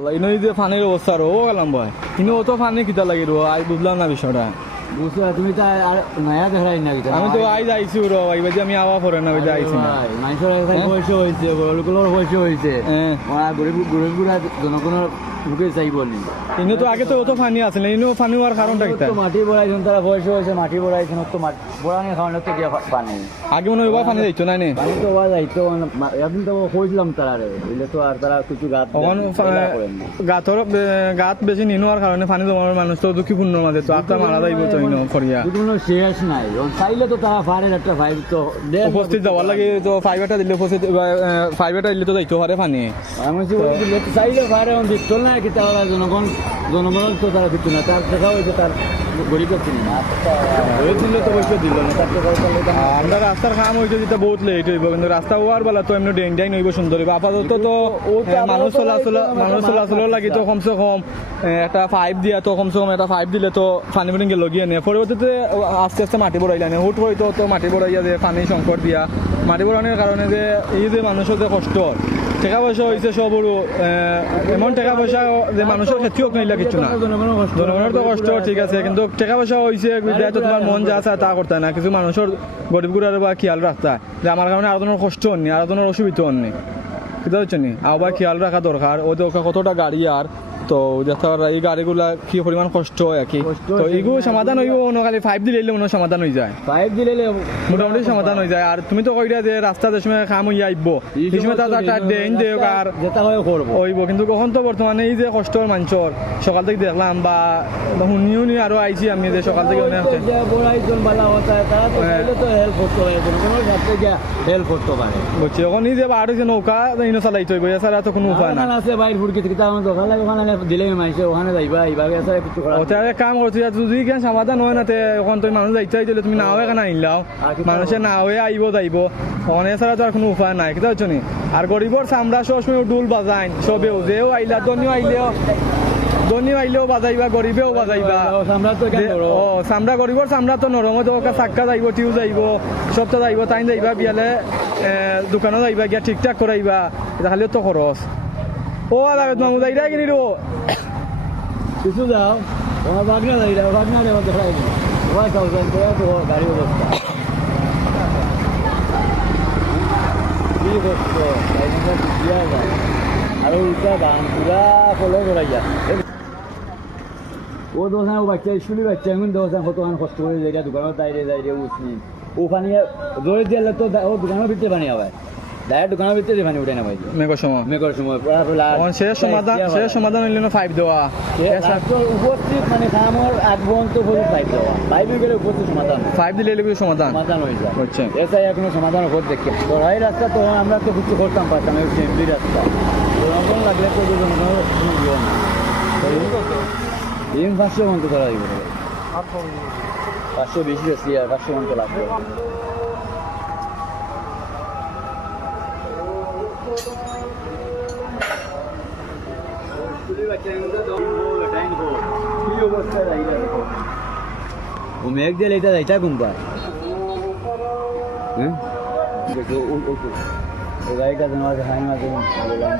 ইনো যে পানির অবস্থা রো গেলাম ভাই কিন্তু অত পানি কিতা লাগে রো আই বুঝলাম না বিষয়টা বুঝছো তুমি তো আর নয়া দেখাই না কিছু আমি তো আই যাইছি রো এই বাজে আমি আওয়া পড়ে না বাজে আইছি না মানুষের এখানে পয়সা হয়েছে বড়গুলোর পয়সা হয়েছে গরিব গুড়া জনগণের ঢুকে চাইব নি ইনো তো আগে তো অত পানি আছে না ইনো পানি হওয়ার কারণটা কিতা তো মাটি বড়াইছেন তারা পয়সা হয়েছে মাটি বড়াইছেন তো বড়ানোর কারণে তো গিয়া পানি আগে মনে হয় পানি যাইতো না নে পানি তো ওয়া যাইতো একদিন তো কইছিলাম তারা রে বলে তো আর তারা কিছু গাত গাত বেশি নিনো আর কারণে পানি জমানোর মানুষ তো দুঃখীপূর্ণ মাঝে তো আপনার মারা যাইব তো ইনো করিয়া কোনো শেষ নাই চাইলে তো তারা পারে একটা ফাইভ তো উপস্থিত যাওয়ার লাগে তো ফাইভটা দিলে উপস্থিত ফাইভটা দিলে তো যাইতে পারে পানি আমি চাইলে পারে দিত না কি তারা জনগণের তো তারা দিত না তার দেখা হয়েছে তার গরিব চিনি না দিলে তো পয়সা দিল না আমরা রাস্তার কাম হয়েছে যেটা বহুত লেট হইব কিন্তু রাস্তা হওয়ার বেলা তো এমনি ডেন ডাইন হইব সুন্দর হইব আপাতত তো মানুষ চলাচল লাগি তো কমসে কম একটা পাইপ দিয়া তো কমসে কম একটা পাইপ দিলে তো পানি পানি লগিয়ে নেয় পরবর্তীতে আস্তে আস্তে মাটি বড়াইলা নেয় হুট হইতো তো মাটি বড়াইয়া যে পানি সংকট দিয়া মাটি বড়ানোর কারণে যে এই যে মানুষের যে কষ্ট টাকা পয়সা হয়েছে সব এমন টাকা পয়সা যে মানুষের ক্ষেত্রে হোক নিলা কিছু না জনগণের তো কষ্ট ঠিক আছে কিন্তু টাকা পয়সা হয়েছে তো তোমার মন যা আছে তা করতে না কিছু মানুষের গরিব গুড়ার বা খেয়াল রাখতে যে আমার কারণে আরো ধরনের কষ্ট হননি আরো ধরনের অসুবিধা হননি বুঝতে পারছো নি আবার খেয়াল রাখা দরকার ওদের কতটা গাড়ি আর তো এই গাড়িগুলা কি পরিমাণ কষ্ট হয় আর কি তো এইগুলো সমাধান হইব খালি ফাইভ দিলে মনে সমাধান হয়ে যায় পাইপ দিলে মোটামুটি সমাধান হয়ে যায় আর তুমি তো কইরা যে রাস্তা যে সময় খাম হইয়া আইব এই সময় তার ডেন দেওক আর যেটা হয় করবো হইব কিন্তু কখন তো বর্তমানে এই যে কষ্টর মানুষের সকাল থেকে দেখলাম বা শুনিও নি আরো আইছি আমি যে সকাল থেকে হেল্প করতে পারে বুঝছি ওখানে যে বার হয়েছে নৌকা ইনো চালাইতে হইব এছাড়া তো কোনো উপায় না আছে বাইর ফুটকি দোকান লাগে ওখানে দিলে মাইছে ওখানে যাইবা এইভাবে কিছু করা ওতে কাম করছি যদি কেন সমাধান হয় না এখন তুমি মানুষ যাইতে চাইলে তুমি নাও এখানে আইলাও মানুষে না হয়ে আইব যাইব ওখানে এছাড়া তো আর কোনো উপায় নাই কি বুঝছো নি আর গরিবর চামড়া সবসময় ডুল বাজাইন সবেও যেও আইলা ধনী আইলেও বাজাইবা গরিবেও বাজাইবা ও চামড়া গরিবর চামড়া তো নরম তো চাক্কা যাইব টিউ যাইব সবটা যাইব তাই যাইবা বিয়ালে দোকানও যাইবা গিয়া ঠিকঠাক করাইবা এটা খালি তো খরচ ও আলাদা মামু যাইরা কিনি রে কিছু যাও তোমার বাগনা যাইরা বাগনা রে মতো খাই নি ওয়া থাউজেন্ড তো গাড়ি অবস্থা কি করছো লাইসেন্স দিয়া যায় আর উল্টা দাম পুরা ফলো করাইয়া ও দোকানে বাচ্চা স্কুলে বাচ্চা এখন দোকান কতক্ষণ কষ্ট করে যাইরা দোকানের বাইরে যাইরে উঠনি ওখানে জোরে দিলে তো ও দোকানের ভিতরে পানি আবার ডাইরেক্ট দোকানের ভিতরে পানি উঠে না ভাই মেঘর সময় শেষ সমাধান হইল না ফাইভ দেওয়া উপস্থিত মানে আমার আগ পর্যন্ত ফাইভ দেওয়া ফাইভে গেলে উপস্থিত সমাধান ফাইভ দিলে সমাধান হয়ে যায় হচ্ছে এটাই এখনো সমাধান হতে দেখি তো এই রাস্তা তো আমরা তো কিছু করতাম পারতাম এমপি রাস্তা জনগণ লাগলে তো জনগণের কোনো ইয়ে না 500 মতো ধরা যাবে 500 বেশি বেশি আর 500 মতো লাগবে ও মেঘ দিলে এটা যাইতা কোনটা হ্যাঁ ও গাড়িটা তোমার হাই মাঝে বললাম